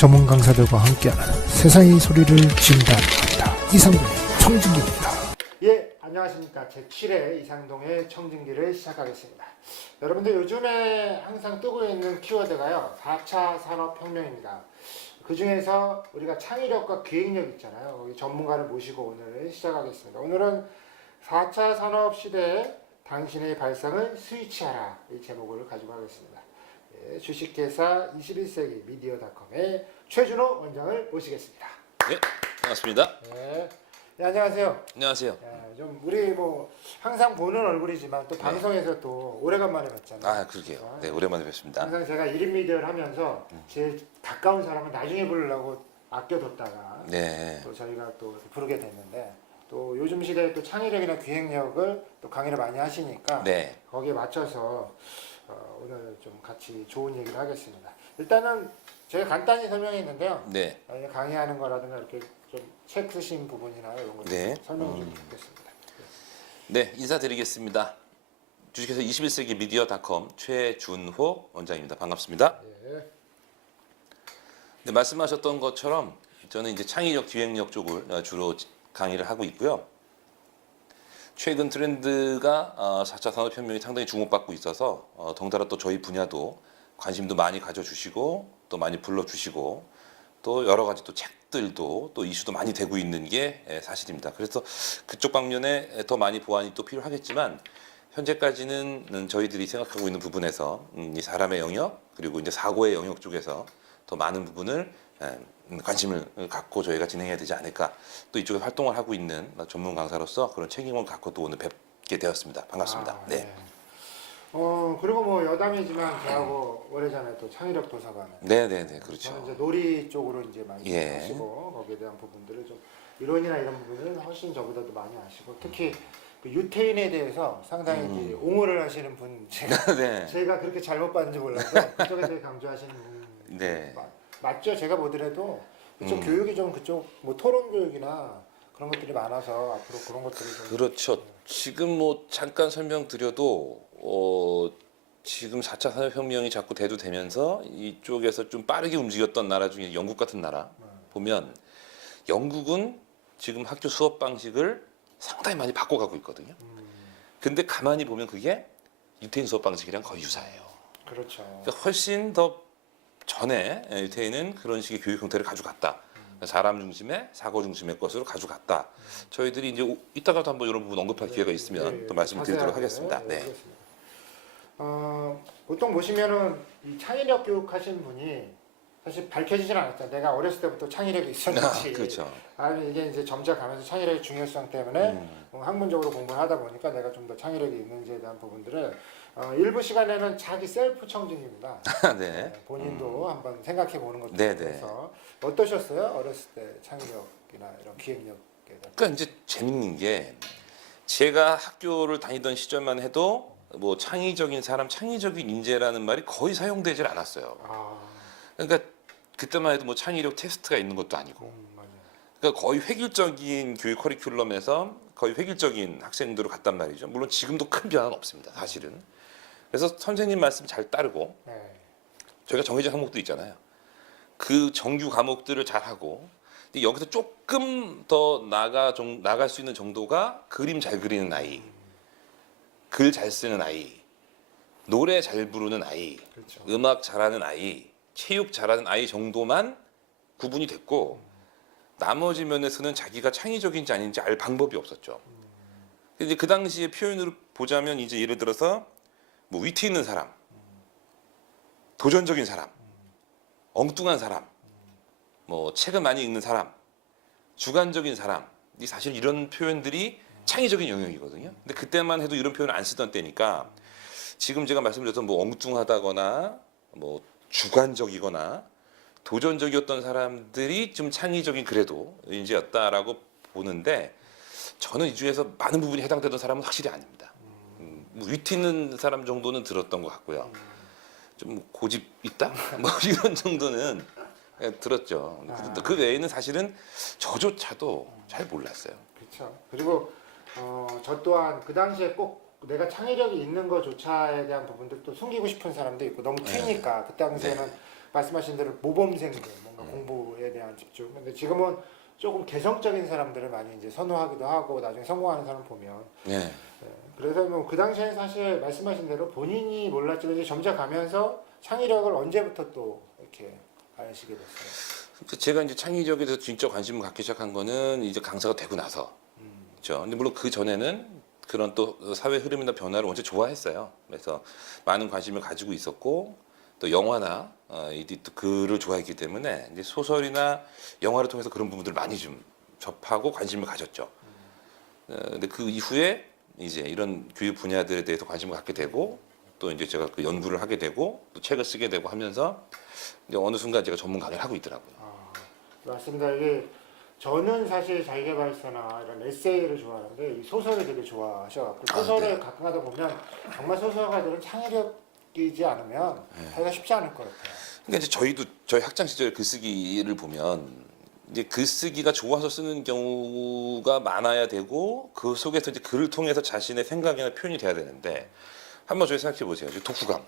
전문 강사들과 함께하는 세상의 소리를 진단한다. 이상동의 청진기입니다. 예, 안녕하십니까. 제7회 이상동의 청진기를 시작하겠습니다. 여러분들 요즘에 항상 뜨고 있는 키워드가요, 4차 산업혁명입니다. 그 중에서 우리가 창의력과 기획력 있잖아요. 거기 전문가를 모시고 오늘 시작하겠습니다. 오늘은 4차 산업 시대에 당신의 발상을 스위치하라, 이 제목을 가지고 하겠습니다. 예, 주식회사 21세기 미디어닷컴의 최준호 원장을 모시겠습니다. 네, 반갑습니다. 네, 네, 안녕하세요. 안녕하세요. 예, 좀 우리 뭐 항상 보는 얼굴이지만 또 방송에서 또 오래간만에 뵀잖아요. 아, 그러게요. 네, 오랜만에 뵙습니다. 항상 제가 1인 미디어를 하면서 제일 가까운 사람은 나중에 부르려고 아껴뒀다가 네, 또 저희가 또 부르게 됐는데, 또 요즘 시대에 또 창의력이나 기획력을 또 강의를 많이 하시니까 네, 거기에 맞춰서 오늘 좀 같이 좋은 얘기를 하겠습니다. 일단은 제가 간단히 설명했는데요. 네, 강의하는 거라든가 이렇게 좀 책 쓰신 부분이나 이런 것들 네. 설명 좀 듣겠습니다. 네, 인사드리겠습니다. 주식회사 21세기 미디어닷컴 최준호 원장입니다. 반갑습니다. 예. 네, 말씀하셨던 것처럼 저는 이제 창의력, 기획력 쪽을 주로 강의를 하고 있고요. 최근 트렌드가 4차 산업혁명이 상당히 주목받고 있어서 덩달아 또 저희 분야도 관심도 많이 가져주시고 또 많이 불러주시고 또 여러 가지 또 책들도 또 이슈도 많이 되고 있는 게 사실입니다. 그래서 그쪽 방면에 더 많이 보완이 또 필요하겠지만 현재까지는 저희들이 생각하고 있는 부분에서 이 사람의 영역 그리고 이제 사고의 영역 쪽에서 더 많은 부분을 관심을 갖고 저희가 진행해야 되지 않을까. 또 이쪽에 활동을 하고 있는 전문 강사로서 그런 책임을 갖고 또 오늘 뵙게 되었습니다. 반갑습니다. 아, 네. 그리고 뭐 여담이지만 저하고 오래전에 또 창의력 도서관에 네, 저는 그렇죠. 이제 놀이 쪽으로 이제 많이 예. 하시고 거기에 대한 부분들을 좀 이론이나 이런 부분은 훨씬 저보다도 많이 아시고, 특히 그 유태인에 대해서 상당히 이제 옹호를 하시는 분, 네. 제가 그렇게 잘못 봤는지 몰라서 그쪽에 대해 강조하시는 분 네. 맞죠? 제가 보더라도 그쪽 교육이 좀 그쪽 뭐 토론 교육이나 그런 것들이 많아서 앞으로 그런 것들을 좀 그렇죠. 지금 뭐 잠깐 설명드려도 지금 4차 산업혁명이 자꾸 대두되면서 이쪽에서 좀 빠르게 움직였던 나라 중에 영국 같은 나라 보면 영국은 지금 학교 수업 방식을 상당히 많이 바꿔가고 있거든요. 근데 가만히 보면 그게 유태인 수업 방식이랑 거의 유사해요. 그렇죠. 그러니까 훨씬 더 전에 유태인은 그런 식의 교육 형태를 가져갔다. 사람 중심의 사고 중심의 것으로 가져갔다. 저희들이 이제 이따가도 한번 이런 부분 언급할 기회가 있으면 또 말씀을 드리도록 하겠습니다. 네. 알겠습니다. 보통 보시면은 이 창의력 교육하신 분이 사실 밝혀지진 않았잖아요. 내가 어렸을 때부터 창의력이 있었는지. 그렇죠. 아니면 이게 이제 점차 가면서 창의력의 중요성 때문에 학문적으로 공부를 하다 보니까 내가 좀 더 창의력이 있는지에 대한 부분들을 일부 시간에는 자기 셀프 청진입니다. 네. 본인도 한번 생각해 보는 것도 네네. 있어서 어떠셨어요? 어렸을 때 창의력이나 이런 기획력에 대한. 그러니까 이제 재밌는 게 제가 학교를 다니던 시절만 해도 뭐 창의적인 사람, 창의적인 인재라는 말이 거의 사용되질 않았어요. 그러니까 그때만 해도 뭐 창의력 테스트가 있는 것도 아니고, 맞아요. 그러니까 거의 획일적인 교육 커리큘럼에서 거의 획일적인 학생들을 갔단 말이죠. 물론 지금도 큰 변화는 없습니다, 사실은. 그래서 선생님 말씀 잘 따르고 네. 저희가 정해진 항목도 있잖아요. 그 정규 과목들을 잘 하고, 근데 여기서 조금 더 나갈 수 있는 정도가 그림 잘 그리는 아이, 글 잘 쓰는 아이, 노래 잘 부르는 아이, 그렇죠. 음악 잘하는 아이, 체육 잘하는 아이 정도만 구분이 됐고, 나머지 면에서는 자기가 창의적인지 아닌지 알 방법이 없었죠. 근데 그 당시의 표현으로 보자면 이제 예를 들어서 뭐 위트 있는 사람, 도전적인 사람, 엉뚱한 사람, 뭐 책을 많이 읽는 사람, 주관적인 사람, 이 사실 이런 표현들이 창의적인 영역이거든요. 근데 그때만 해도 이런 표현을 안 쓰던 때니까 지금 제가 말씀드렸던 뭐 엉뚱하다거나 뭐 주관적이거나 도전적이었던 사람들이 좀 창의적인 그래도 인재였다라고 보는데, 저는 이 중에서 많은 부분이 해당되던 사람은 확실히 아닙니다. 뭐 위트 있는 사람 정도는 들었던 것 같고요. 좀 고집 있다? 뭐 이런 정도는 들었죠. 그 외에는 사실은 저조차도 잘 몰랐어요. 그렇죠. 그리고 저 또한 그 당시에 꼭 내가 창의력이 있는 것조차에 대한 부분들 또 숨기고 싶은 사람도 있고, 너무 튀니까 그 당시에는 말씀하신 대로 모범생들, 뭔가 공부에 대한 집중. 근데 지금은 조금 개성적인 사람들을 많이 이제 선호하기도 하고 나중에 성공하는 사람 보면. 네. 그래서 뭐 그 당시에 사실 말씀하신 대로 본인이 몰랐지만 이제 점차 가면서 창의력을 언제부터 또 이렇게 아시게 됐어요? 제가 이제 창의력에 대해서 진짜 관심을 갖기 시작한 거는 이제 강사가 되고 나서. 그렇죠. 근데 물론 그 전에는 그런 또 사회 흐름이나 변화를 언제 좋아했어요. 그래서 많은 관심을 가지고 있었고 또 영화나 또 글을 좋아했기 때문에 이제 소설이나 영화를 통해서 그런 부분들을 많이 좀 접하고 관심을 가졌죠. 근데 그 이후에 이제 이런 교육 분야들에 대해서 관심을 갖게 되고 또 이제 제가 그 연구를 하게 되고 또 책을 쓰게 되고 하면서 이제 어느 순간 제가 전문 강의를 하고 있더라고요. 맞습니다. 이게 저는 사실 자기계발서나 이런 에세이를 좋아하는데 이 소설을 되게 좋아하셔갖고 소설을 네. 가끔 하다 보면 정말 소설가들은 창의력이지 않으면 하기가 쉽지 않을 것 같아요. 그러니까 이제 저희 학창 시절 글쓰기를 보면 이제 글쓰기가 좋아서 쓰는 경우가 많아야 되고 그 속에서 이제 글을 통해서 자신의 생각이나 표현이 돼야 되는데 한번 저희 생각해 보세요. 독후감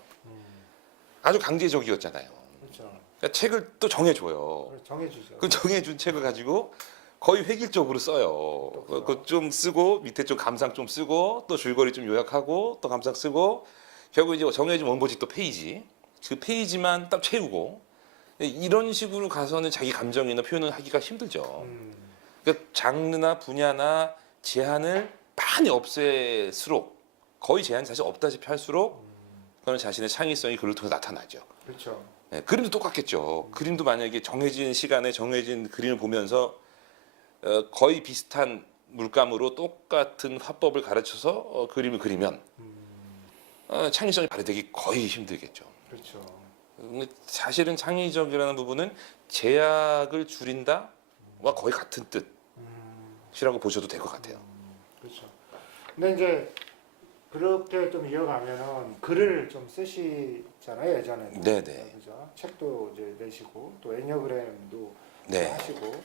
아주 강제적이었잖아요. 그렇죠. 그러니까 책을 또 정해줘요. 정해주죠. 그 정해준 책을 가지고 거의 획일적으로 써요. 그 좀 쓰고 밑에 좀 감상 좀 쓰고 또 줄거리 좀 요약하고 또 감상 쓰고 결국 이제 정해진 원고지 또 페이지 그 페이지만 딱 채우고 이런 식으로 가서는 자기 감정이나 표현을 하기가 힘들죠. 그러니까 장르나 분야나 제한을 많이 없앨수록 거의 제한이 사실 없다시피 할수록 그건 자신의 창의성이 글을 통해 나타나죠. 그렇죠. 네, 그림도 똑같겠죠. 그림도 만약에 정해진 시간에 정해진 그림을 보면서 거의 비슷한 물감으로 똑같은 화법을 가르쳐서 그림을 그리면 창의성이 발휘되기 거의 힘들겠죠. 그렇죠. 근데 사실은 창의적이라는 부분은 제약을 줄인다와 거의 같은 뜻이라고 보셔도 될 것 같아요. 그렇죠. 근데 이제 그렇게 좀 이어가면은 글을 좀 쓰시잖아요 예전에는. 네네. 그죠? 책도 이제 내시고 또 애니어그램도 네. 하시고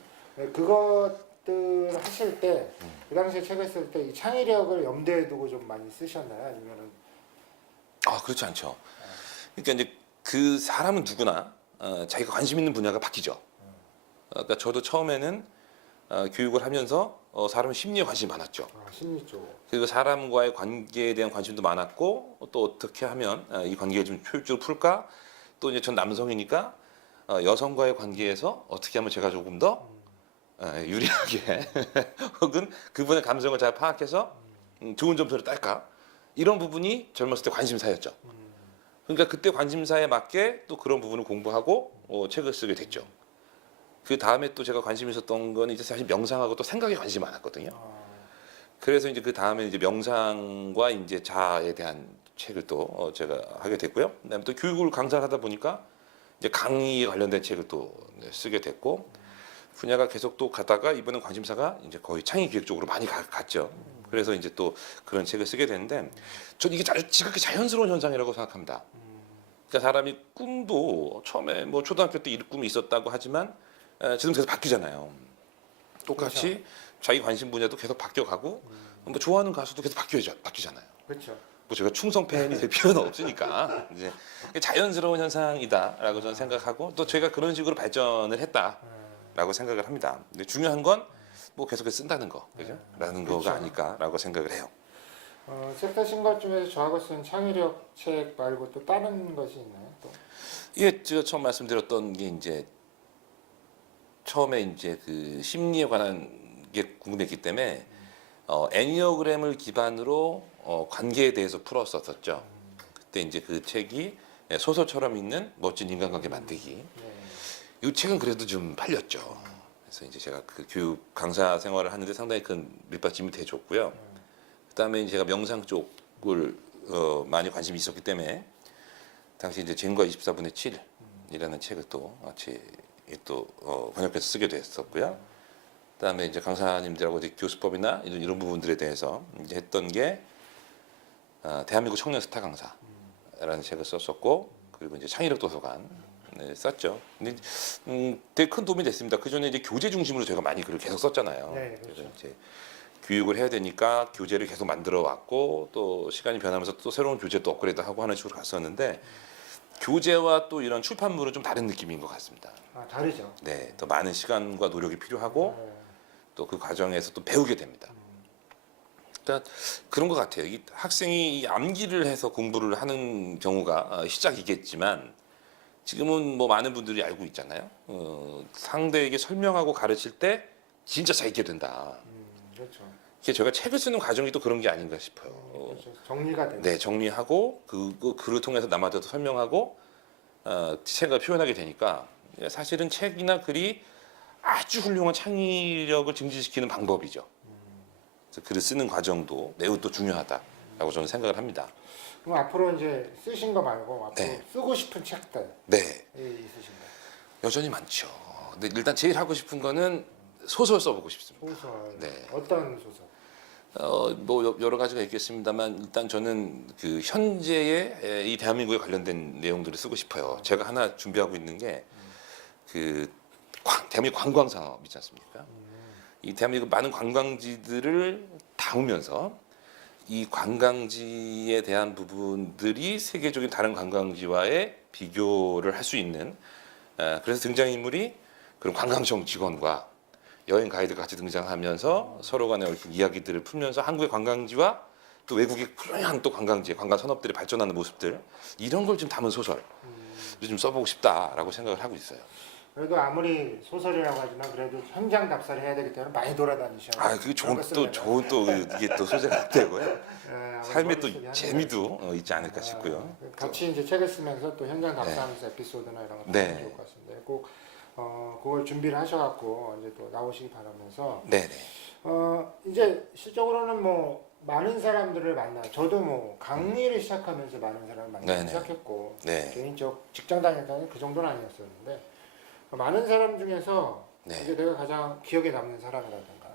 그것들 하실 때 그 당시에 책을 쓸 때 이 창의력을 염두에 두고 좀 많이 쓰셨나요? 아니면은 그렇지 않죠. 그러니까 이제 그 사람은 누구나 자기가 관심 있는 분야가 바뀌죠. 그러니까 저도 처음에는 교육을 하면서 사람 심리에 관심이 많았죠. 심리 쪽. 그리고 사람과의 관계에 대한 관심도 많았고 또 어떻게 하면 이 관계를 좀 효율적으로 풀까? 또 이제 전 남성이니까 여성과의 관계에서 어떻게 하면 제가 조금 더 유리하게 혹은 그분의 감성을 잘 파악해서 좋은 점수를 딸까? 이런 부분이 젊었을 때 관심사였죠. 그러니까 그때 관심사에 맞게 또 그런 부분을 공부하고 책을 쓰게 됐죠. 그 다음에 또 제가 관심 있었던 건 이제 사실 명상하고 또 생각에 관심이 많았거든요. 그래서 이제 그 다음에 이제 명상과 이제 자아에 대한 책을 또 제가 하게 됐고요. 그다음에 또 교육을 강사를 하다 보니까 이제 강의에 관련된 책을 또 쓰게 됐고 분야가 계속 또 가다가 이번엔 관심사가 이제 거의 창의 기획 쪽으로 많이 갔죠. 그래서 이제 또 그런 책을 쓰게 됐는데 저는 이게 지극히 자연스러운 현상이라고 생각합니다. 그러니까 사람이 꿈도 처음에 뭐 초등학교 때 이 꿈이 있었다고 하지만 지금 계속 바뀌잖아요. 똑같이 그렇죠. 자기 관심 분야도 계속 바뀌어가고 뭐 좋아하는 가수도 계속 바뀌잖아요. 그렇죠. 뭐 제가 충성 팬이 될 필요는 없으니까 이제 자연스러운 현상이다라고 저는 생각하고 또 제가 그런 식으로 발전을 했다라고 생각을 합니다. 근데 중요한 건 뭐 계속해서 쓴다는 거, 그죠? 라는 그렇죠. 거가 아닐까라고 생각을 해요. 책 쓰신 것 중에서 저하고 쓴 창의력 책 말고 또 다른 것이 있나요? 또? 이게 제가 처음 말씀드렸던 게 이제 처음에 이제 그 심리에 관한 게 궁금했기 때문에 애니어그램을 기반으로 관계에 대해서 풀었었죠. 그때 이제 그 책이 소설처럼 있는 멋진 인간관계 만들기. 네. 이 책은 그래도 좀 팔렸죠. 그래서 이제 제가 그 교육 강사 생활을 하는데 상당히 큰 밑받침이 돼줬고요. 그다음에 제가 명상 쪽을 많이 관심이 있었기 때문에 당시 이제 젠과 24분의 7이라는 책을 또 같이 또 번역해서 쓰게 됐었고요. 그다음에 이제 강사님들하고 이제 교수법이나 이런 부분들에 대해서 이제 했던 게 대한민국 청년 스타 강사라는 책을 썼었고 그리고 이제 창의력 도서관 썼죠. 근데 되게 큰 도움이 됐습니다. 그 전에 이제 교재 중심으로 제가 많이 글을 계속 썼잖아요. 네, 그렇죠. 그래서 이제 교육을 해야 되니까 교재를 계속 만들어 왔고 또 시간이 변하면서 또 새로운 교재 또 업그레이드하고 하는 식으로 갔었는데 교재와 또 이런 출판물은 좀 다른 느낌인 것 같습니다. 아, 다르죠. 네, 더 많은 시간과 노력이 필요하고 네. 또 그 과정에서 또 배우게 됩니다. 그러니까 그런 것 같아요. 이 학생이 이 암기를 해서 공부를 하는 경우가 시작이겠지만 지금은 뭐 많은 분들이 알고 있잖아요. 상대에게 설명하고 가르칠 때 진짜 잘 있게 된다. 그렇죠. 이게 제가 책을 쓰는 과정이 또 그런 게 아닌가 싶어요. 그렇죠. 정리가 되고. 네, 정리하고 그 글을 통해서 남한테도 설명하고 책을 표현하게 되니까 사실은 책이나 글이 아주 훌륭한 창의력을 증진시키는 방법이죠. 그래서 글을 쓰는 과정도 매우 또 중요하다라고 저는 생각을 합니다. 그럼 앞으로 이제 쓰신 거 말고 앞으로 네. 쓰고 싶은 책들이 네, 있으신가요? 여전히 많죠. 근데 일단 제일 하고 싶은 거는 소설 써보고 싶습니다. 소설. 네. 어떤 소설? 뭐 여러 가지가 있겠습니다만 일단 저는 그 현재의 이 대한민국에 관련된 내용들을 쓰고 싶어요. 제가 하나 준비하고 있는 게 그 대한민국 관광 산업 있지 않습니까? 이 대한민국 많은 관광지들을 담으면서 이 관광지에 대한 부분들이 세계적인 다른 관광지와의 비교를 할 수 있는 그래서 등장인물이 그런 관광청 직원과 여행 가이드가 같이 등장하면서 서로 간의 얽힌 이야기들을 풀면서 한국의 관광지와 또 외국의 훌륭한 또 관광지, 관광 산업들이 발전하는 모습들 이런 걸 좀 담은 소설을 좀 써보고 싶다라고 생각을 하고 있어요. 그래도 아무리 소설이라고 하지만 그래도 현장 답사를 해야 되기 때문에 많이 돌아다니셔야 아, 그게 좋은 또 이게 또 소재가 되고요. 삶의 또 머릿속에 재미도 있지 않을까 싶고요. 같이 이제 책을 쓰면서 또 현장 답사하면서 에피소드나 이런 것도 네. 좋을 것 같습니다. 꼭 그걸 준비를 하셔갖고 이제 또 나오시기 바라면서 네네. 이제 실적으로는 뭐 많은 사람들을 만나. 저도 뭐 강의를 시작하면서 많은 사람을 만나기 네네. 시작했고 네. 개인적 직장 다닐 때는 그 정도는 아니었었는데 많은 사람 중에서 네. 이제 내가 가장 기억에 남는 사람이라든가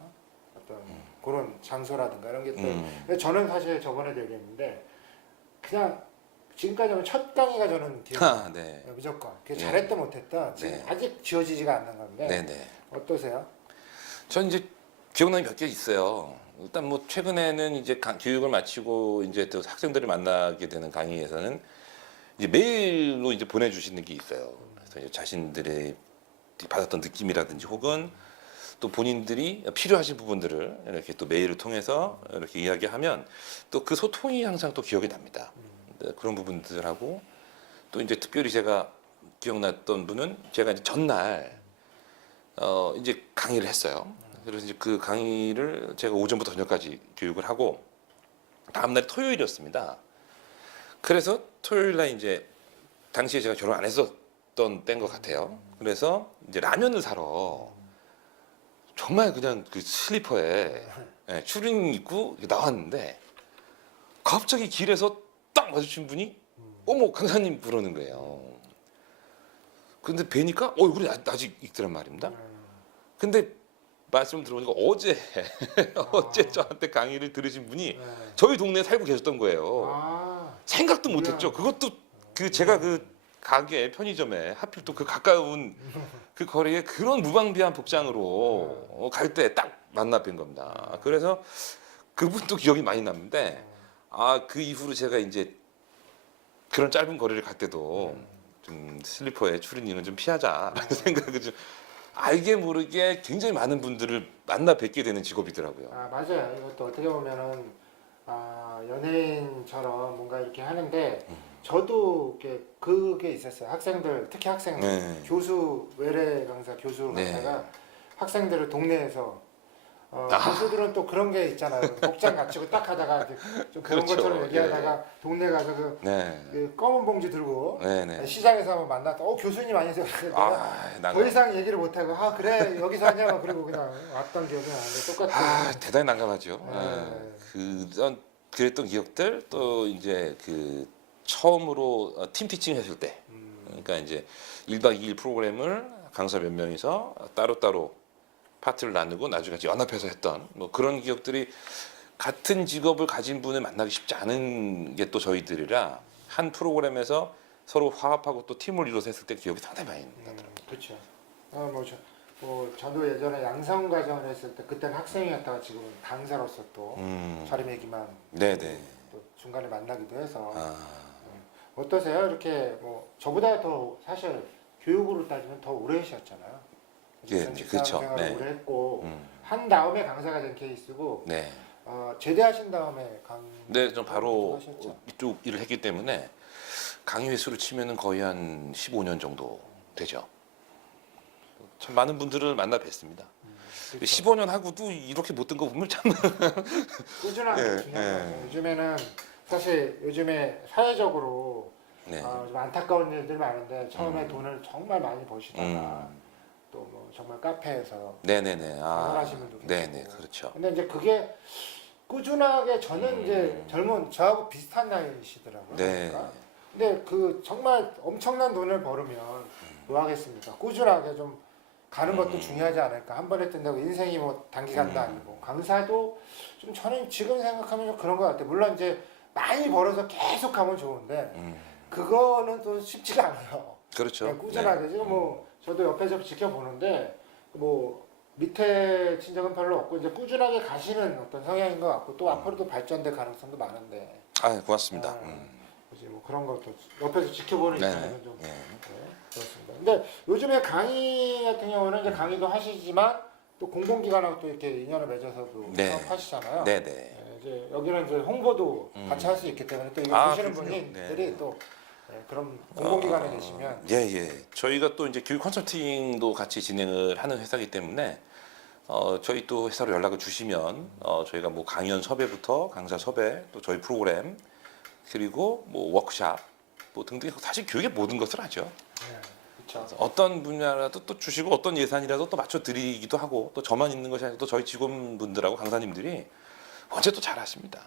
어떤 그런 장소라든가 이런 게 또 저는 사실 저번에도 얘기했는데 그냥 지금까지 하면 첫 강의가 저는 기억에 나요. 네. 무조건 그게 네. 잘했던 못했던 지금 네. 아직 지워지지가 않는 건데 네네. 어떠세요? 전 이제 기억나는 몇 개 있어요. 일단 뭐 최근에는 이제 교육을 마치고 이제 또 학생들을 만나게 되는 강의에서는 이제 메일로 이제 보내주시는 게 있어요. 그래서 이제 자신들의 받았던 느낌이라든지 혹은 또 본인들이 필요하신 부분들을 이렇게 또 메일을 통해서 이렇게 이야기하면 또 그 소통이 항상 또 기억이 납니다. 그런 부분들하고 또 이제 특별히 제가 기억났던 분은 제가 이제 전날 이제 강의를 했어요. 그래서 이제 그 강의를 제가 오전부터 저녁까지 교육을 하고 다음 날이 토요일이었습니다. 그래서 토요일 날 이제 당시에 제가 결혼 안 했었던 때인 것 같아요. 그래서 이제 라면을 사러 정말 그냥 그 슬리퍼에 추리닝 입고 나왔는데 갑자기 길에서 딱 마주친 분이 어머 강사님 부르는 거예요. 근데 뵈니까 얼굴이 아직 있더란 말입니다. 근데 말씀 들어보니까 어제 저한테 강의를 들으신 분이 네. 저희 동네에 살고 계셨던 거예요. 아, 생각도 못했죠. 그것도 그 제가 그 가게 편의점에 하필 또 그 가까운 그 거리에 그런 무방비한 복장으로 갈 때 딱 만나 뵌 겁니다. 그래서 그분도 기억이 많이 남는데 그 이후로 제가 이제 그런 짧은 거리를 갈 때도 좀 슬리퍼에 추리닝은 좀 피하자라는 생각을 좀 알게 모르게 굉장히 많은 분들을 만나 뵙게 되는 직업이더라고요. 맞아요. 이것도 어떻게 보면은 연예인처럼 뭔가 이렇게 하는데 저도 그게 있었어요. 학생들 특히 학생들 네. 교수 외래 강사 교수 네. 강사가 학생들을 동네에서 교수들은 또 그런 게 있잖아요. 복장 갖추고 딱 하다가 이제 좀 그런 그렇죠. 것처럼 얘기하다가 동네 가서 네. 그 검은 봉지 들고 네네. 시장에서 한번 만났다. 교수님 아니세요? 내가 더 이상 얘기를 못 하고 그래 여기서 하냐 그리고 그냥 왔던 기억이 나는데 똑같은. 대단히 난감하죠. 네. 그랬던 기억들 또 이제 그 처음으로 팀 티칭 했을 때, 그러니까 이제 1박 2일 프로그램을 강사 몇 명이서 따로따로 파트를 나누고 나중에 연합해서 했던 뭐 그런 기억들이 같은 직업을 가진 분을 만나기 쉽지 않은 게 또 저희들이라 한 프로그램에서 서로 화합하고 또 팀을 이뤄서 했을 때 기억이 상당히 많이 나더라고요. 그렇죠. 저도 예전에 양성 과정을 했을 때 그때는 학생이었다가 지금은 강사로서 또 자리매김한 네네. 또 중간에 만나기도 해서 어떠세요? 이렇게 뭐 저보다 더 사실 교육으로 따지면 더 오래 하셨잖아요. 예, 그렇죠. 생활을 네. 오래 했고 음. 한 다음에 강사가 된 케이스고 네. 제대하신 다음에 네, 좀 바로 하셨죠. 이쪽 일을 했기 때문에 강의 횟수를 치면은 거의 한 15년 정도 되죠. 참 많은 분들을 만나 뵀습니다. 그렇죠. 15년 하고도 이렇게 못 든 거 보면 참 꾸준한 게 예, 중요한 것 같아요. 예. 요즘에는 사실 요즘에 사회적으로 네. 좀 안타까운 일들 많은데 처음에 돈을 정말 많이 버시다가 음. 또 뭐 정말 카페에서 네네네. 생활하시는 분도 계시고. 네네, 그렇죠. 근데 이제 그게 꾸준하게 저는 이제 음. 젊은 저하고 비슷한 나이시더라고요. 네. 그러니까. 근데 그 정말 엄청난 돈을 벌으면 뭐 하겠습니까? 꾸준하게 좀 가는 것도 중요하지 않을까. 한 번에 뜬다고 인생이 뭐 단기간도 아니고 강사도 좀 저는 지금 생각하면 좀 그런 것 같아요. 물론 이제 많이 벌어서 계속 가면 좋은데 그거는 또 쉽지가 않아요. 그렇죠. 그냥 꾸준하게 지금 뭐 저도 옆에서 지켜보는데 뭐 밑에 친정은 별로 없고 이제 꾸준하게 가시는 어떤 성향인 것 같고 또 앞으로도 발전될 가능성도 많은데 아, 고맙습니다. 아, 그지 뭐 그런 것도 옆에서 지켜보는 네. 입장에서 좀 네. 그렇습니다. 근데 요즘에 강의 같은 경우는 이제 강의도 하시지만 또 공공기관하고 또 이렇게 인연을 맺어서도 네. 사업하시잖아요. 네네. 네, 이제 여기는 이제 홍보도 같이 할 수 있기 때문에 또 이거 보시는 그렇군요. 분들이 네. 또 그런 공공기관에 계시면 예. 저희가 또 이제 교육 컨설팅도 같이 진행을 하는 회사이기 때문에 저희 또 회사로 연락을 주시면 저희가 뭐 강연 섭외부터 강사 섭외 또 저희 프로그램 그리고 뭐 워크샵 뭐 등등 사실 교육의 모든 것을 하죠. 그렇죠. 어떤 분야라도 또 주시고 어떤 예산이라도 또 맞춰 드리기도 하고 또 저만 있는 것이 아니고 또 저희 직원분들하고 강사님들이 언제 또 잘하십니다.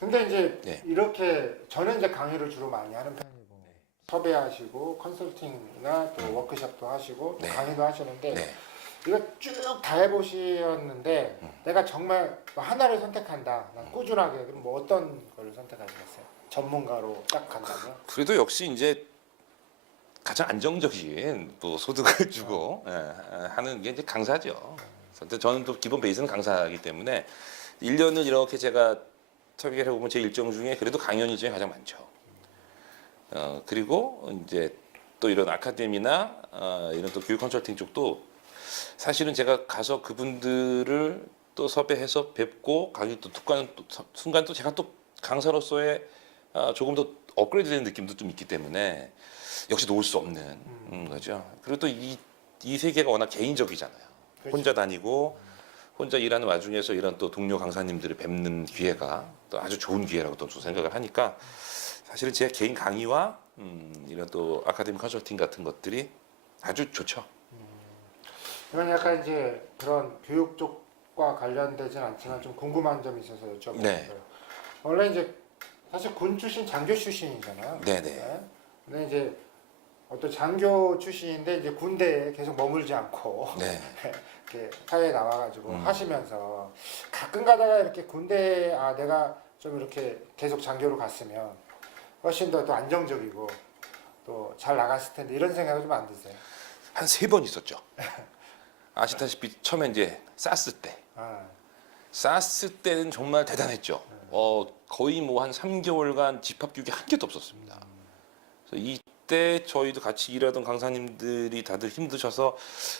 근데 이제 네. 이렇게 저는 이제 강의를 주로 많이 하는 편이고 섭외하시고 컨설팅이나 또 워크숍도 하시고 또 네. 강의도 하시는데 네. 이거 쭉 다 해보셨는데 내가 정말 뭐 하나를 선택한다. 난 꾸준하게 그럼 뭐 어떤 걸 선택하시겠어요? 전문가로 딱 간다면? 그래도 역시 이제 가장 안정적인 또 소득을 주고 하는 게 이제 강사죠. 근데 저는 또 기본 베이스는 강사이기 때문에 1년을 이렇게 제가 설계를 해보면 제 일정 중에 그래도 강연 일정이 가장 많죠. 그리고 이제 또 이런 아카데미나 이런 또 교육 컨설팅 쪽도 사실은 제가 가서 그분들을 또 섭외해서 뵙고 강의 또 듣고 또 순간 또 제가 또 강사로서의 조금 더 업그레이드되는 느낌도 좀 있기 때문에 역시 놓을 수 없는 거죠. 그리고 또 이 세계가 워낙 개인적이잖아요. 그렇죠. 혼자 다니고 혼자 일하는 와중에서 이런 또 동료 강사님들을 뵙는 기회가 또 아주 좋은 기회라고 또 생각을 하니까 사실은 제 개인 강의와 이런 또 아카데미 컨설팅 같은 것들이 아주 좋죠. 이건 약간 이제 그런 교육 쪽과 관련되진 않지만 좀 궁금한 점이 있어서 여쭤보는 네. 거예요. 원래 이제 사실 군 출신, 장교 출신이잖아요. 네네. 네. 근데 이제 어떤 장교 출신인데 이제 군대에 계속 머물지 않고 네. 이렇게 사회에 나와가지고 하시면서 가끔 가다가 이렇게 군대에 내가 좀 이렇게 계속 장교로 갔으면 훨씬 더 또 안정적이고 또 잘 나갔을 텐데 이런 생각이 좀 안 드세요? 한 3번 있었죠. 아시다시피 처음에 이제 사스 때. 사스 때는 정말 대단했죠. 거의 뭐 한 3개월간 집합교육이 한 개도 없었습니다. 그래서 이때 저희도 같이 일하던 강사님들이 다들 힘드셔서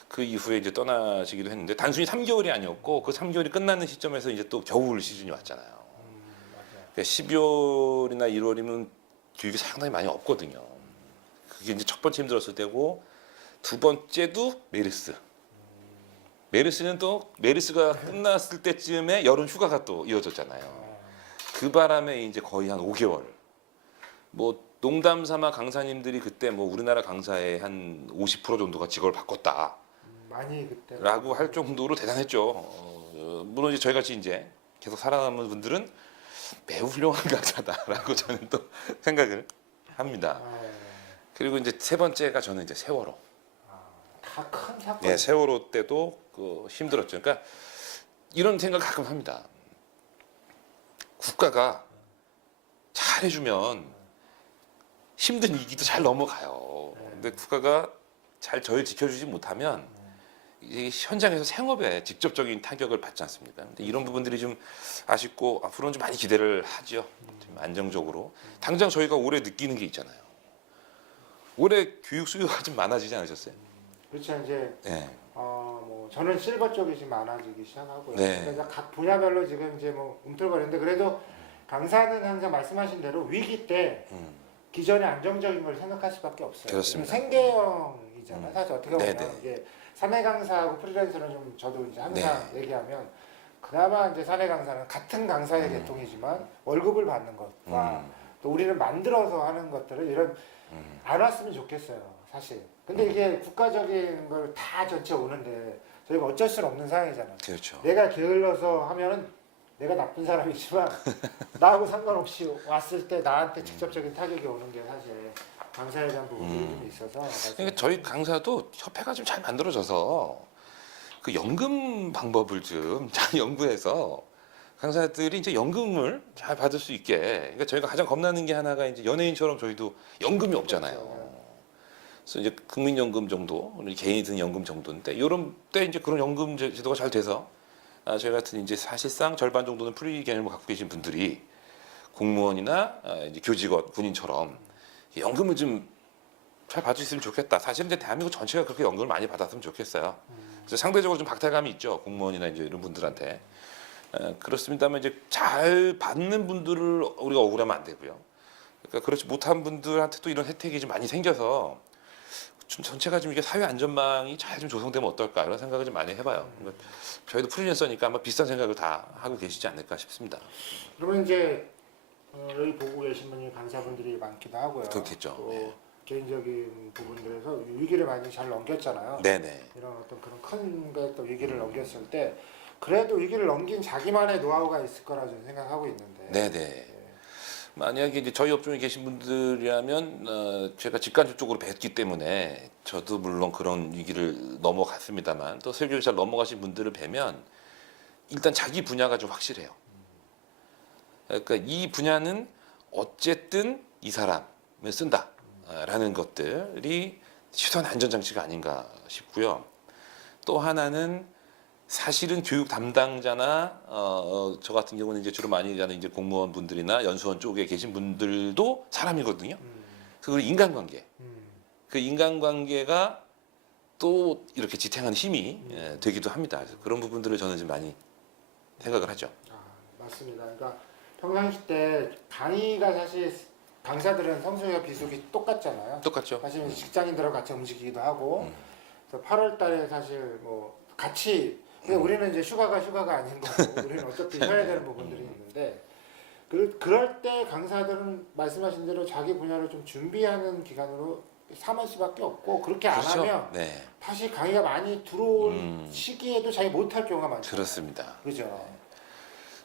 그 이후에 이제 떠나시기도 했는데 단순히 3개월이 아니었고 그 3개월이 끝나는 시점에서 이제 또 겨울 시즌이 왔잖아요. 맞아요. 12월이나 1월이면 교육이 상당히 많이 없거든요. 그게 이제 첫 번째 힘들었을 때고 두 번째도 메르스. 메르스는 또 메르스가 끝났을 때쯤에 여름 휴가가 또 이어졌잖아요. 그 바람에 이제 거의 한 5개월. 뭐 농담 삼아 강사님들이 그때 뭐 우리나라 강사의 한 50% 정도가 직업을 바꿨다라고 많이 그때 할 정도로 대단했죠. 물론 이제 저희 같이 이제 계속 살아남은 분들은 매우 훌륭한 강사다라고 저는 또 생각을 합니다. 그리고 이제 세 번째가 저는 이제 세월호. 다 큰 사건. 예, 세월호 때도 힘들었죠. 그러니까 이런 생각 가끔 합니다. 국가가 잘해주면 힘든 위기도 잘 넘어가요. 근데 국가가 잘 저를 지켜주지 못하면 이 현장에서 생업에 직접적인 타격을 받지 않습니까? 근데 이런 부분들이 좀 아쉽고 앞으로는 좀 많이 기대를 하죠. 좀 안정적으로. 당장 저희가 올해 느끼는 게 있잖아요. 올해 교육 수요가 좀 많아지지 않으셨어요? 그렇죠. 이제 네. 뭐 저는 실버 쪽이 지금 많아지기 시작하고요. 네. 그래서 각 분야별로 지금 이제 뭐 움틀거리는데 그래도 강사는 항상 말씀하신 대로 위기 때 기존의 안정적인 걸 생각할 수밖에 없어요. 그렇습니다. 생계형이잖아요. 사실 어떻게 보면 네네. 이게 사내 강사하고 프리랜서는 좀 저도 이제 항상 얘기하면 그나마 이제 사내 강사는 같은 강사의 계통이지만 월급을 받는 것과 또 우리는 만들어서 하는 것들을 이런 안 왔으면 좋겠어요. 사실. 근데 이게 국가적인 걸 다 전체 오는데 저희가 어쩔 수는 없는 상황이잖아요. 그렇죠. 내가 게을러서 하면은 내가 나쁜 사람이지만 나하고 상관없이 왔을 때 나한테 직접적인 타격이 오는 게 사실 강사에 대한 부분들이 좀 있어서 그러니까 저희 강사도 협회가 좀 잘 만들어져서 그 연금 방법을 좀 잘 연구해서 강사들이 이제 연금을 잘 받을 수 있게. 그러니까 저희가 가장 겁나는 게 하나가 이제 연예인처럼 저희도 연금이 없잖아요. 그래서 이제 국민연금 정도, 우리 개인이 드는 연금 정도인데 이런 때 이제 그런 연금 제도가 잘 돼서 저희 같은 이제 사실상 절반 정도는 프리 개념을 갖고 계신 분들이 공무원이나 이제 교직원, 군인처럼 연금을 좀 잘 받을 수 있으면 좋겠다. 사실 이제 대한민국 전체가 그렇게 연금을 많이 받았으면 좋겠어요. 그래서 상대적으로 좀 박탈감이 있죠. 공무원이나 이제 이런 분들한테. 그렇습니다만 이제 잘 받는 분들을 우리가 억울하면 안 되고요. 그러니까 그렇지 못한 분들한테 또 이런 혜택이 좀 많이 생겨서 좀 전체가 좀 이게 사회 안전망이 잘 좀 조성되면 어떨까 이런 생각을 좀 많이 해봐요. 그러니까 저희도 프리랜서니까 아마 비슷한 생각을 다 하고 계시지 않을까 싶습니다. 그러면 이제 여기 보고 계신 분이 강사분들이 많기도 하고요. 그렇겠죠. 또 네. 개인적인 부분들에서 위기를 많이 잘 넘겼잖아요. 네네. 이런 어떤 그런 큰 게 또 위기를 넘겼을 때 그래도 위기를 넘긴 자기만의 노하우가 있을 거라 저는 생각하고 있는데. 네네. 만약에 이제 저희 업종에 계신 분들이라면 제가 직간접 쪽으로 뵀기 때문에 저도 물론 그런 위기를 넘어갔습니다만 또 슬기롭게 잘 넘어가신 분들을 뵈면 일단 자기 분야가 좀 확실해요. 그러니까 이 분야는 어쨌든 이 사람을 쓴다라는 것들이 최소한 안전장치가 아닌가 싶고요. 또 하나는 사실은 교육 담당자나 저 같은 경우는 이제 주로 많이 가는 이제 공무원 분들이나 연수원 쪽에 계신 분들도 사람이거든요. 그리고 인간관계, 그 인간관계가 또 이렇게 지탱하는 힘이 되기도 합니다. 그래서 그런 부분들을 저는 좀 많이 생각을 하죠. 맞습니다. 그러니까 평상시 때 강의가 사실 강사들은 성수기와 비수기 똑같잖아요. 똑같죠. 사실 직장인들하고 같이 움직이기도 하고 그래서 8월달에 사실 뭐 같이 근데 우리는 이제 휴가가 아닌 거고 우리는 어차피 쉬어야 되는 부분들이 있는데 그럴 때 강사들은 말씀하신 대로 자기 분야를 좀 준비하는 기간으로 삼을 수밖에 없고 그렇게 안 그렇죠. 하면 네, 다시 강의가 많이 들어올 시기에도 자기 못할 경우가 많죠. 그렇습니다. 그죠.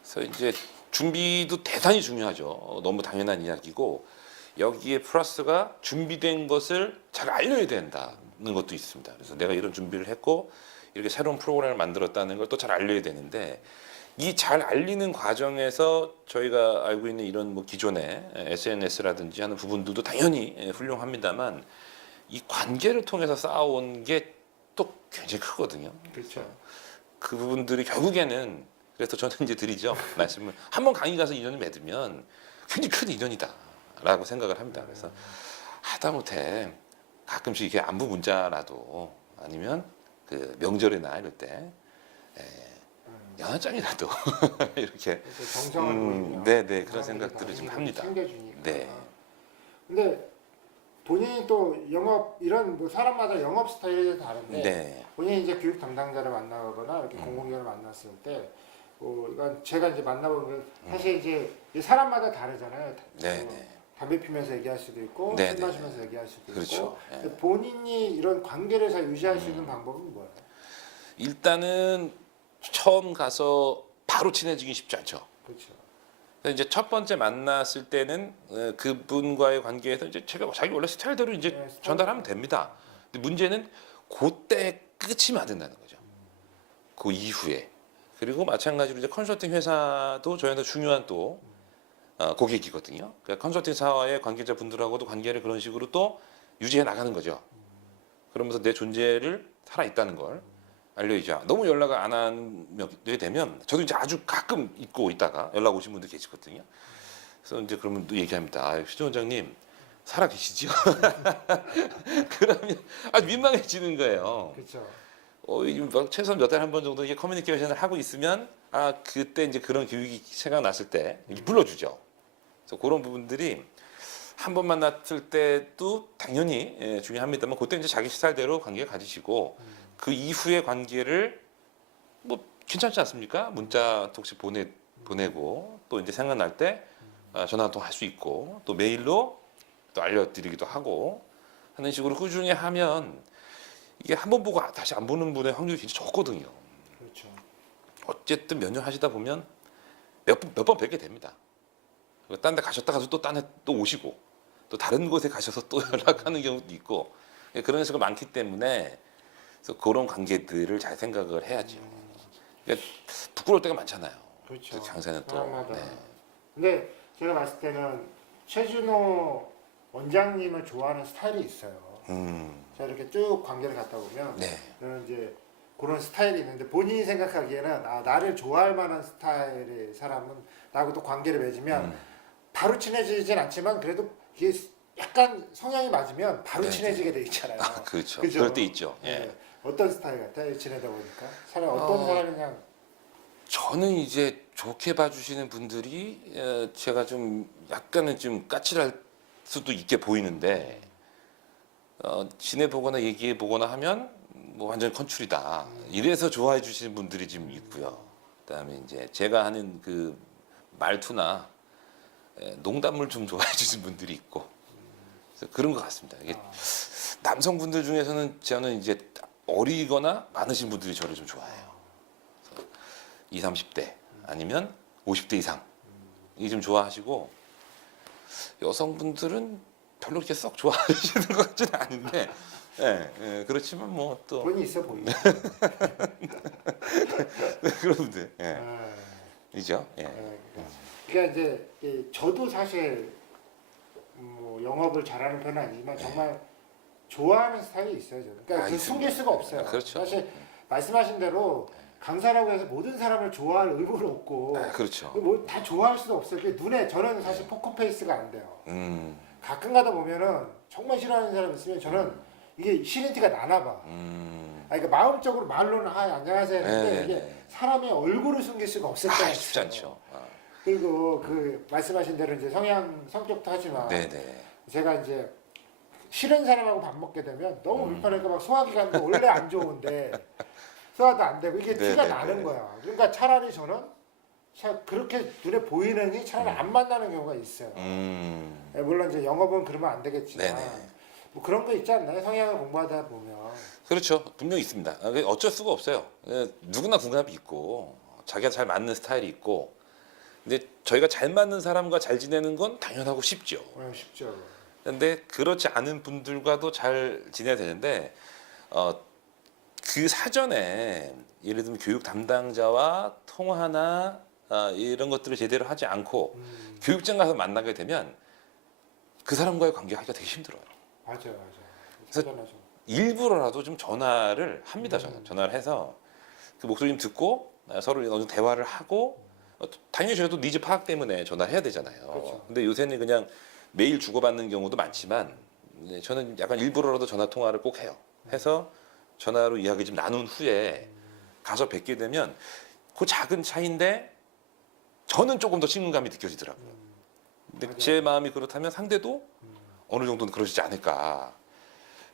그래서 이제 준비도 대단히 중요하죠. 너무 당연한 이야기고 여기에 플러스가 준비된 것을 잘 알려야 된다는 것도 있습니다. 그래서 내가 이런 준비를 했고 이렇게 새로운 프로그램을 만들었다는 걸 또 잘 알려야 되는데 이 잘 알리는 과정에서 저희가 알고 있는 이런 뭐 기존의 SNS라든지 하는 부분들도 당연히 훌륭합니다만 이 관계를 통해서 쌓아온 게 또 굉장히 크거든요. 그렇죠. 그 부분들이 결국에는 그래서 저는 이제 드리죠 말씀을 한번 강의 가서 인연을 맺으면 굉장히 큰 인연이다라고 생각을 합니다. 그래서 하다못해 가끔씩 이게 안부 문자라도 아니면 그 명절이나 이럴 때 연하장이라도 이렇게 정성을 보이면 네네 그런 생각들을 좀 합니다. 챙겨주니까. 네. 근데 본인이 또 영업 이런 뭐 사람마다 영업 스타일이 다른데 네. 본인이 이제 교육 담당자를 만나거나 이렇게 공공기관을 만났을 때 이건 제가 이제 만나보면 사실 이제 이 사람마다 다르잖아요. 네네. 담배 피면서 얘기할 수도 있고 네네. 술 마시면서 얘기할 수도 그렇죠. 있고 네. 본인이 이런 관계를 잘 유지할 수 있는 방법은 뭐예요? 일단은 처음 가서 바로 친해지기 쉽지 않죠. 그렇죠. 그래서 이제 첫 번째 만났을 때는 그분과의 관계에서 이제 제가 자기 원래 스타일대로 이제 네, 스타일. 전달하면 됩니다. 근데 문제는 그때 끝이면 안 된다는 거죠. 그 이후에 그리고 마찬가지로 이제 컨설팅 회사도 저희한테 중요한 또 고객이거든요. 그러니까 컨설팅 사와의 관계자분들하고도 관계를 그런 식으로 또 유지해 나가는 거죠. 그러면서 내 존재를 살아 있다는 걸 알려이자 너무 연락을 안 하게 되면 저도 이제 아주 가끔 잊고 있다가 연락 오신 분들 계시거든요. 그래서 이제 그러면 또 얘기합니다. 아, 휴 원장님 살아 계시죠? 그러면 아주 민망해지는 거예요. 그렇죠. 막 최소한 몇 달에 한 번 정도 이게 커뮤니케이션을 하고 있으면 아 그때 이제 그런 교육이 생각났을 때 이렇게 불러주죠. 그래서 그런 부분들이 한 번 만났을 때도 당연히 중요합니다만 그때 이제 자기 스타일대로 관계 가지시고 그 이후의 관계를 뭐 괜찮지 않습니까? 문자 혹시 보내고 또 이제 생각날 때 전화도 할 수 있고 또 메일로 또 알려드리기도 하고 하는 식으로 꾸준히 하면 이게 한 번 보고 다시 안 보는 분의 확률이 굉장히 적거든요. 그렇죠. 어쨌든 몇 년 하시다 보면 몇 번 뵙게 됩니다. 딴 데 가셨다가도 또 딴 데 또 오시고 또 다른 곳에 가셔서 또 연락하는 경우도 있고 그런 식으로 많기 때문에 그래서 그런 관계들을 잘 생각을 해야죠. 그러니까 부끄러울 때가 많잖아요. 그렇죠. 장사는 또. 사람마다. 네. 근데 제가 봤을 때는 최준호 원장님을 좋아하는 스타일이 있어요. 제가 이렇게 쭉 관계를 갖다 보면 네. 저는 이제 그런 스타일이 있는데 본인이 생각하기에는 아, 나를 좋아할 만한 스타일의 사람은 나하고 또 관계를 맺으면 바로 친해지진 않지만 그래도 이게 약간 성향이 맞으면 바로 네, 친해지게 돼 있잖아요. 아, 그렇죠. 그죠? 그럴 때 있죠. 예. 네. 어떤 스타일 같아요? 지내다 보니까 사람 어떤 사람이 그냥 저는 이제 좋게 봐주시는 분들이 제가 좀 약간은 좀 까칠할 수도 있게 보이는데 지내보거나 얘기해보거나 하면 뭐 완전 컨출이다. 이래서 좋아해 주시는 분들이 좀 있고요. 그다음에 이제 제가 하는 그 말투나 농담을 좀 좋아해 주시는 분들이 있고 그래서 그런 것 같습니다. 이게 남성분들 중에서는 저는 이제 어리거나 많으신 분들이 저를 좀 좋아해요. 20, 30대 아니면 50대 이상 이 좀 좋아하시고 여성분들은 별로 그렇게 썩 좋아하시는 것 같지는 않은데 그렇지만 뭐 또 본이 있어 보이죠. 그런 분들 아, 이죠. 예. 그러니까 이제 저도 사실 뭐 영업을 잘하는 편은 아니지만 정말 좋아하는 스타일이 있어요. 저는. 그러니까 그 숨길 수가 없어요. 그렇죠. 사실 말씀하신 대로 강사라고 해서 모든 사람을 좋아할 의무는 없고 그렇죠. 뭐 다 좋아할 수도 없어요. 그게 눈에 저는 사실 포커페이스가 안 돼요. 가끔 가다 보면은 정말 싫어하는 사람 있으면 저는 이게 싫은 티가 나나 봐. 그러니까 마음적으로 말로는 안녕하세요 했는데 이게 사람의 얼굴을 숨길 수가 없을 때가 쉽지 있어요. 않죠. 그리고 그 말씀하신 대로 이제 성격도 하지만 네네. 제가 이제 싫은 사람하고 밥 먹게 되면 너무 불편하니까 막 소화기관도 원래 안 좋은데 소화도 안 되고 이게 티가 네네네. 나는 거야. 그러니까 차라리 저는 그렇게 눈에 보이느니 차라리 안 만나는 경우가 있어요. 물론 이제 영업은 그러면 안 되겠지만 네네. 뭐 그런 거 있지 않나요? 성향을 공부하다 보면. 그렇죠. 분명히 있습니다. 어쩔 수가 없어요. 누구나 궁합이 있고 자기가 잘 맞는 스타일이 있고 근데 저희가 잘 맞는 사람과 잘 지내는 건 당연하고 쉽죠. 쉽죠. 근데 그렇지 않은 분들과도 잘 지내야 되는데 그 사전에 예를 들면 교육 담당자와 통화나 이런 것들을 제대로 하지 않고 교육장 가서 만나게 되면 그 사람과의 관계하기가 되게 힘들어요. 맞아요. 그래서 일부러라도 좀 전화를 합니다. 저는 전화를 해서 그 목소리 좀 듣고 서로 어느 정도 대화를 하고 당연히 저희도 니즈 파악 때문에 전화를 해야 되잖아요. 그렇죠. 근데 요새는 그냥 메일 주고받는 경우도 많지만 저는 약간 일부러라도 전화 통화를 꼭 해요. 해서 전화로 이야기 좀 나눈 후에 가서 뵙게 되면 그 작은 차이인데 저는 조금 더 친근감이 느껴지더라고요. 근데 맞아요. 제 마음이 그렇다면 상대도 어느 정도는 그러시지 않을까.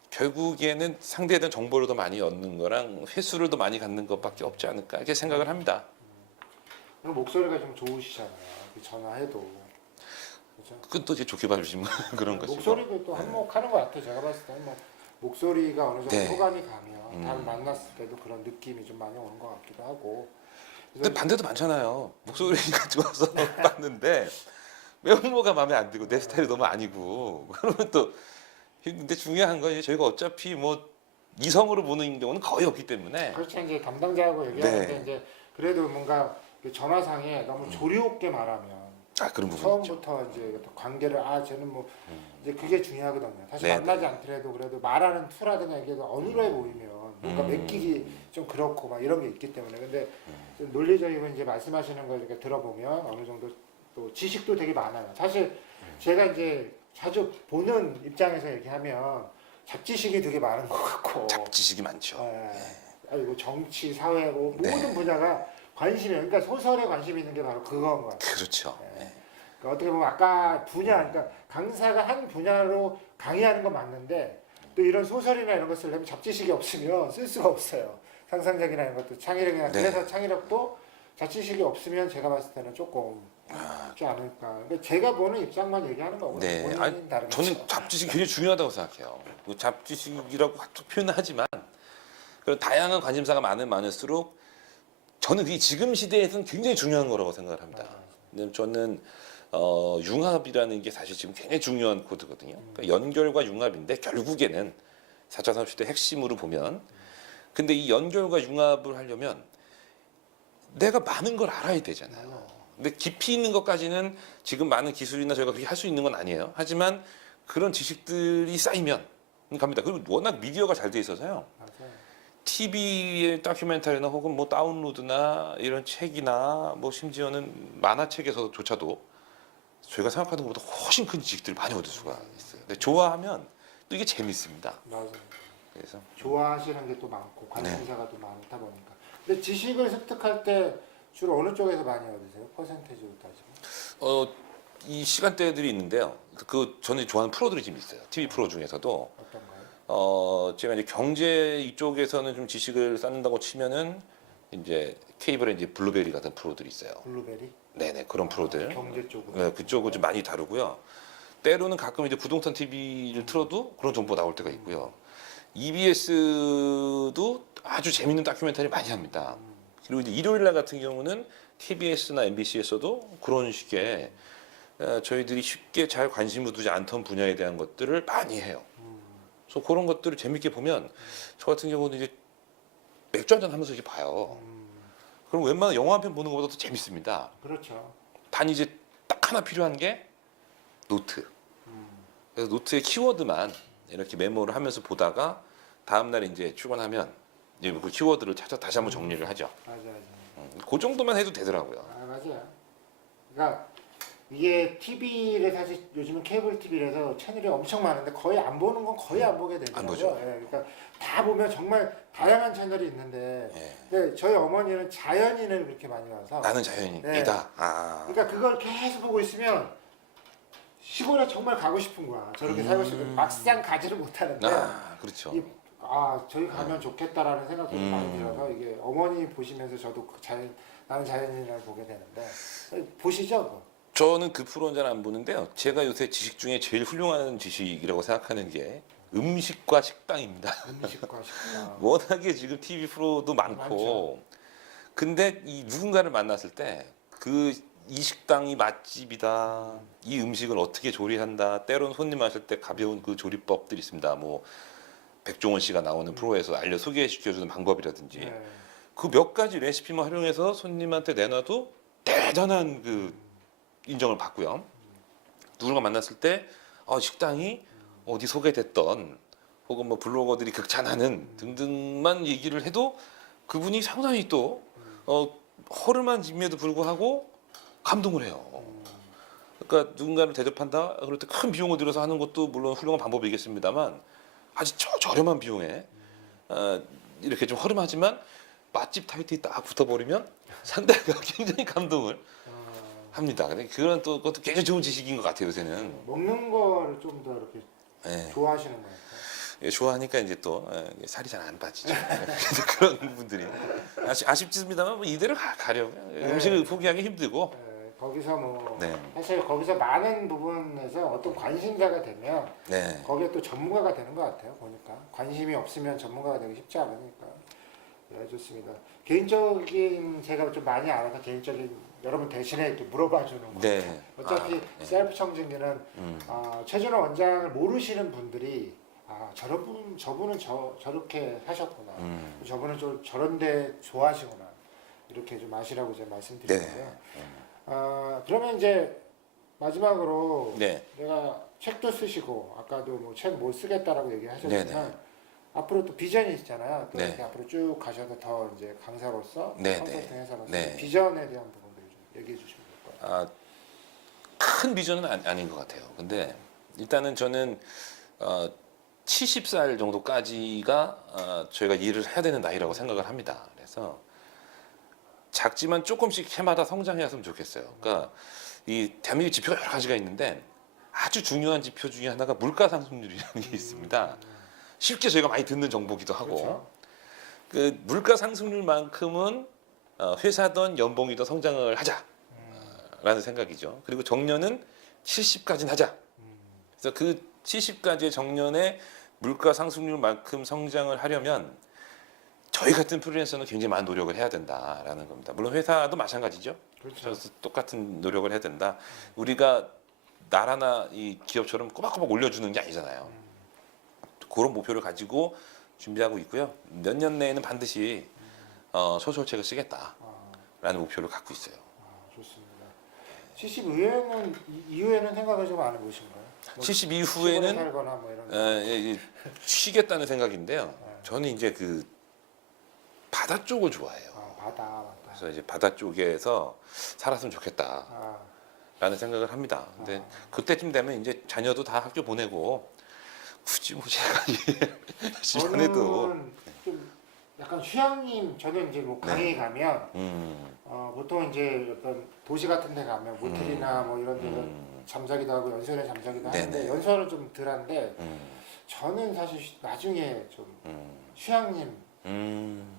결국에는 상대에 대한 정보를 더 많이 얻는 거랑 횟수를 더 많이 갖는 것밖에 없지 않을까 이렇게 생각을 합니다. 그리고 목소리가 좀 좋으시잖아요. 그 전화해도. 그렇죠? 그건 또 이제 좋게 봐주시면 그런 것이고. 목소리도 또 한몫하는 것 같아요. 제가 봤을 때는 뭐 목소리가 어느 정도 네. 호감이 가면 다음에 만났을 때도 그런 느낌이 좀 많이 오는 것 같기도 하고. 근데 반대도 많잖아요. 목소리가 좋아서 봤는데 외모가 마음에 안 들고 내 스타일이 너무 아니고 그러면 또 근데 중요한 건 저희가 어차피 뭐 이성으로 보는 경우는 거의 없기 때문에 그렇죠. 이제 담당자하고 얘기하는데 네. 이제 그래도 뭔가 그 전화상에 너무 조리없게 말하면 그런 부분 있죠. 처음부터 이제 관계를 저는 뭐 이제 그게 중요하거든요. 사실 네, 만나지 네. 않더라도 그래도 말하는 투라든가 이게 어눌해 보이면 뭔가 맡기기 좀 그렇고 막 이런 게 있기 때문에 근데 좀 논리적이고 이제 말씀하시는 거 이렇게 들어보면 어느 정도 또 지식도 되게 많아요. 사실 제가 이제 자주 보는 입장에서 얘기하면 잡지식이 되게 많은 것 같고 잡지식이 많죠. 아이고 정치, 사회 뭐 네. 모든 분야가 관심이 그러니까 소설에 관심이 있는 게 바로 그거인 것 같아요. 그렇죠. 그러니까 어떻게 보면 아까 분야, 그러니까 강사가 한 분야로 강의하는 건 맞는데 또 이런 소설이나 이런 걸 쓰려면 잡지식이 없으면 쓸 수가 없어요. 상상력이나 이런 것도 창의력이나 네. 그래서 창의력도 잡지식이 없으면 제가 봤을 때는 조금 쉽지 않을까. 그러니까 제가 보는 입장만 얘기하는 거고 네, 본인은 아니, 다르겠죠. 저는 잡지식이 굉장히 중요하다고 생각해요. 그 잡지식이라고 표현을 하지만 그런 다양한 관심사가 많을수록 저는 그게 지금 시대에서는 굉장히 중요한 거라고 생각을 합니다. 근데 저는 융합이라는 게 사실 지금 굉장히 중요한 코드거든요. 그러니까 연결과 융합인데 결국에는 4차 산업시대 핵심으로 보면 근데 이 연결과 융합을 하려면 내가 많은 걸 알아야 되잖아요. 근데 깊이 있는 것까지는 지금 많은 기술이나 저희가 그렇게 할 수 있는 건 아니에요. 하지만 그런 지식들이 쌓이면 갑니다. 그리고 워낙 미디어가 잘 돼 있어서요. 맞아요. TV의 다큐멘터리나 혹은 뭐 다운로드나 이런 책이나 뭐 심지어는 만화책에서조차도 저희가 생각하는 것보다 훨씬 큰 지식들을 많이 얻을 수가 있어요. 근데 좋아하면 또 이게 재밌습니다. 맞아요. 그래서 좋아하시는 게 또 많고 관심사가 또 많다 보니까. 근데 지식을 습득할 때 주로 어느 쪽에서 많이 얻으세요? 퍼센테이지로 따지면? 이 시간대들이 있는데요. 그 저는 좋아하는 프로들이 좀 있어요. TV 프로 중에서도 어떤가요? 제가 이제 경제 이쪽에서는 좀 지식을 쌓는다고 치면은 이제 케이블에 이제 블루베리 같은 프로들이 있어요. 블루베리? 네네 그런 프로들. 경제 쪽으로. 네, 그쪽을 좀 많이 다루고요. 때로는 가끔 이제 부동산 TV를 틀어도 그런 정보 나올 때가 있고요. EBS도 아주 재밌는 다큐멘터리 많이 합니다. 그리고 이제 일요일 날 같은 경우는 TBS나 MBC에서도 그런 식의 저희들이 쉽게 잘 관심을 두지 않던 분야에 대한 것들을 많이 해요. 그래서 그런 것들을 재밌게 보면 저 같은 경우는 이제 맥주 한잔 하면서 이제 봐요. 그럼 웬만한 영화 한 편 보는 것보다 더 재밌습니다. 그렇죠. 단 이제 딱 하나 필요한 게 노트. 그래서 노트의 키워드만 이렇게 메모를 하면서 보다가 다음 날 이제 출근하면 이제 그 키워드를 찾아 다시 한번 정리를 하죠. 맞아요. 그 정도만 해도 되더라고요. 아, 맞아요. 그러니까 이게 TV를 사실 요즘은 케이블 TV라서 채널이 엄청 많은데 거의 안 보는 건 거의 안 보게 되더라고요. 안 보죠. 예, 그러니까 다 보면 정말 다양한 채널이 있는데 예. 근데 저희 어머니는 자연인을 그렇게 많이 봐서 나는 자연인이다. 네. 아. 그러니까 그걸 계속 보고 있으면 시골에 정말 가고 싶은 거야. 저렇게 살고 싶은데 막상 가지를 못하는데 아, 그렇죠. 저희 가면 좋겠다라는 생각도 좀 많이 들어서 이게 어머니 보시면서 저도 나는 자연인을 보게 되는데 보시죠? 그거? 저는 그 프로는 잘 안 보는데요. 제가 요새 지식 중에 제일 훌륭한 지식이라고 생각하는 게 음식과 식당입니다. 음식과 식당. 워낙에 지금 TV 프로도 많고, 많죠. 근데 이 누군가를 만났을 때 이 식당이 맛집이다. 이 음식을 어떻게 조리한다. 때론 손님 하실 때 가벼운 그 조리법들이 있습니다. 뭐 백종원 씨가 나오는 프로에서 소개시켜주는 방법이라든지 네. 그 몇 가지 레시피만 활용해서 손님한테 내놔도 대단한 그 인정을 받고요. 누군가 만났을 때 식당이 어디 소개됐던 혹은 뭐 블로거들이 극찬하는 등등만 얘기를 해도 그분이 상당히 또 허름한 직미에도 불구하고 감동을 해요. 그러니까 누군가를 대접한다 그럴 때 큰 비용을 들여서 하는 것도 물론 훌륭한 방법이겠습니다만 아주 저렴한 비용에 이렇게 좀 허름하지만 맛집 타이틀이 딱 붙어버리면 상대가 굉장히 감동을 합니다. 근데 그런 또 그것도 굉장히 좋은 지식인 것 같아요 요새는. 먹는 거를 좀 더 이렇게 예. 좋아하시는 것 같아요. 예, 좋아하니까 이제 또 살이 잘 안 빠지죠. 그런 분들이 아쉽습니다만 뭐 이대로 가려고요. 음식을 포기하기 힘들고. 거기서 뭐 네. 사실 거기서 많은 부분에서 어떤 관심사가 되면 네. 거기에 또 전문가가 되는 것 같아요. 보니까 관심이 없으면 전문가가 되기 쉽지 않으니까. 네, 좋습니다. 개인적인 제가 좀 많이 알아서 개인적인 여러분 대신에 이렇게 물어봐 주는 거. 네. 어차피 네. 셀프 청진기는 최준호 원장을 모르시는 분들이 저분은 저렇게 하셨구나. 저분은 좀 저런데 좋아하시구나. 이렇게 좀 아시라고 제가 말씀드리고요. 그러면 이제 마지막으로 네. 내가 책도 쓰시고 아까도 뭐 책 못 쓰겠다라고 얘기하셨지만 네, 네. 앞으로 또 비전이 있잖아요. 또 네. 이렇게 앞으로 쭉 가셔도 더 이제 강사로서 네, 컨설팅 네. 회사로서 네. 비전에 대한 부분들을 좀 얘기해 주시면 될 것 같아요. 큰 비전은 아닌 것 같아요. 근데 일단은 저는 70살 정도까지가 저희가 일을 해야 되는 나이라고 생각을 합니다. 그래서 작지만 조금씩 해마다 성장했으면 좋겠어요. 그러니까 이 대한민국 지표가 여러 가지가 있는데 아주 중요한 지표 중에 하나가 물가 상승률이라는 게 있습니다. 쉽게 저희가 많이 듣는 정보기도 하고 그렇죠. 그 물가 상승률만큼은 회사든 연봉이든 성장을 하자라는 생각이죠. 그리고 정년은 70까지는 하자. 그래서 그 70까지의 정년에 물가 상승률만큼 성장을 하려면 저희 같은 프리랜서는 굉장히 많은 노력을 해야 된다라는 겁니다. 물론 회사도 마찬가지죠. 그렇죠. 그래서 똑같은 노력을 해야 된다. 우리가 나라나 이 기업처럼 꼬박꼬박 올려주는 게 아니잖아요. 그런 목표를 가지고 준비하고 있고요. 몇 년 내에는 반드시 소설책을 쓰겠다라는 목표를 갖고 있어요. 좋습니다. 70 이후에는 생각을 좀 안 해보신 거예요? 70 시골에 이후에는 살거나 뭐 이런 쉬겠다는 생각인데요. 저는 이제 그 바다 쪽을 좋아해요. 바다. 그래서 이제 바다 쪽에서 살았으면 좋겠다라는 생각을 합니다. 근데 그때쯤 되면 이제 자녀도 다 학교 보내고 굳이 뭐 제가 열심히 안 해도 저는 좀 약간 휴양림, 저는 이제 뭐 강에 가면 보통 이제 어떤 도시 같은 데 가면 모텔이나 뭐 이런 데서 잠자기도 하고 연수원에 잠자기도 하는데 네네. 연수원은 좀 덜한데 저는 사실 나중에 좀 휴양림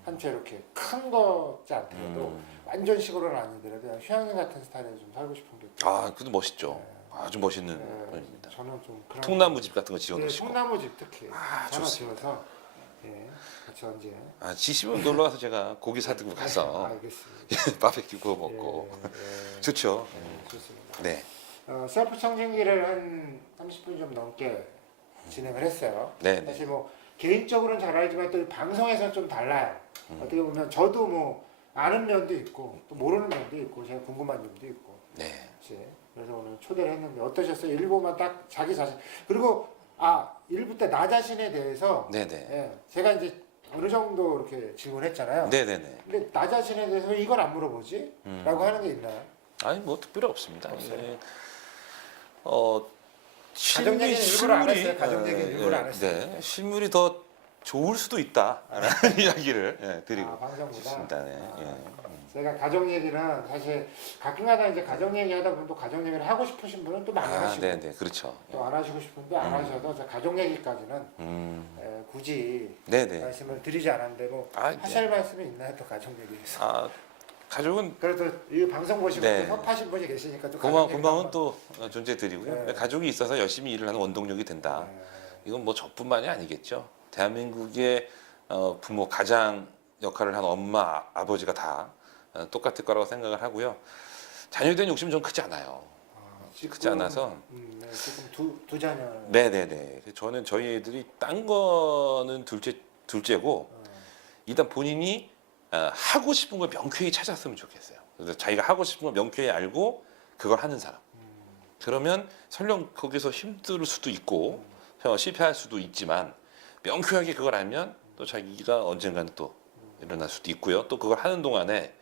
한 채 이렇게 큰 거지 않더라도 완전 시골은 아니더라도 그냥 휴양림 같은 스타일에 좀 살고 싶은 게 그것도 멋있죠. 아주 멋있는 편입니다. 저는 좀 그런 통나무집 같은 거 지어놓으시고. 통나무집 특히 하나 좋습니다. 지어서 같이 언제 지시면 놀러 가서 제가 고기 사들고 가서 알겠습니다. 바베큐 구워 먹고 좋죠. 좋습니다. 네, 셀프 청진기를 한 30분 좀 넘게 진행을 했어요. 네, 네. 사실 뭐 개인적으로는 잘 알지만 또 방송에서 좀 달라요. 어떻게 보면 저도 뭐 아는 면도 있고 또 모르는 면도 있고 제가 궁금한 점도 있고. 네. 그래서 오늘 초대를 했는데 어떠셨어요? 일부만 딱 자기 자신 그리고 일부 때 나 자신에 대해서 네네. 제가 이제 어느 정도 이렇게 질문했잖아요. 네네네. 근데 나 자신에 대해서 왜 이걸 안 물어보지? 라고 하는 게 있나요? 아니 뭐 특별히 없습니다. 없어요? 네. 가족 얘기는 일부러 안 했어요. 가족 얘기는 일부러 안 했어요. 네, 실물이 더 좋을 수도 있다라는 이야기를 드리고 방송보다. 싶습니다. 네. 제가 가족 얘기는 사실 가끔가다 이제 가족 얘기하다 보면 또 가족 얘기를 하고 싶으신 분은 또 많이 하시고 네네, 그렇죠. 또 안 하시고 싶은 분도 안 하셔도 저 가족 얘기까지는 굳이 네네. 말씀을 드리지 않았는데 뭐 하실 말씀이 있나요? 또 가족 얘기에서? 가족은 그래도 이 방송 보시면 네. 또 협하신 분이 계시니까 또 고마운 또 존재드리고요. 네. 가족이 있어서 열심히 일을 하는 원동력이 된다. 이건 뭐 저뿐만이 아니겠죠. 대한민국의 부모, 가장 역할을 하는 엄마, 아버지가 다 똑같을 거라고 생각을 하고요. 자녀에 대한 욕심은 좀 크지 않아요. 크지 않아서. 네, 지금 두 자녀. 네네네. 저는 저희 애들이 딴 거는 둘째고 일단 본인이 하고 싶은 걸 명쾌히 찾았으면 좋겠어요. 그래서 자기가 하고 싶은 걸 명쾌히 알고 그걸 하는 사람. 그러면 설령 거기서 힘들 수도 있고 실패할 수도 있지만 명쾌하게 그걸 알면 또 자기가 언젠가는 또 일어날 수도 있고요. 또 그걸 하는 동안에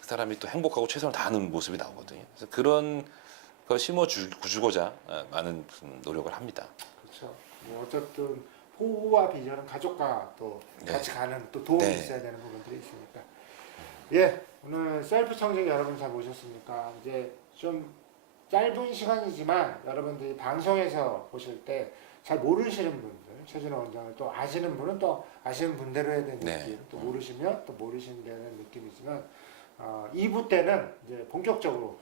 그 사람이 또 행복하고 최선을 다하는 모습이 나오거든요. 그래서 그런 걸 심어주고자 많은 노력을 합니다. 그렇죠. 뭐 어쨌든 포부와 비전은 가족과 또 같이 가는 또 도움이 있어야 되는 부분들이 있으니까. 오늘 셀프 청진 여러분 잘 보셨습니까? 이제 좀 짧은 시간이지만 여러분들이 방송에서 보실 때 잘 모르시는 분들, 최진호 원장을 또 아시는 분은 또 아시는 분대로 해야 되는 느낌, 또 모르시면 또 모르시는 데는 느낌이지만 2부 때는 이제 본격적으로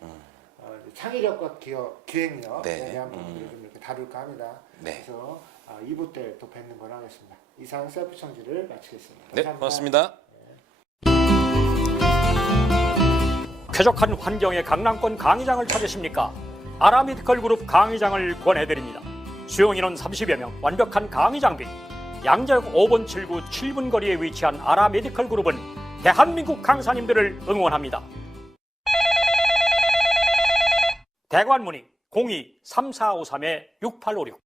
이제 창의력과 기획력에 대한 부분들을 좀 이렇게 다룰까 합니다. 그래서 2부 때 또 뵙는 걸 하겠습니다. 이상 셀프 청지를 마치겠습니다. 네, 고맙습니다. 쾌적한 환경의 강남권 강의장을 찾으십니까? 아라메디컬 그룹 강의장을 권해드립니다. 수용 인원 30여 명, 완벽한 강의 장비. 양재역 5번 7구 7분 거리에 위치한 아라메디컬 그룹은 대한민국 강사님들을 응원합니다. 대관 문의 02-3453-6856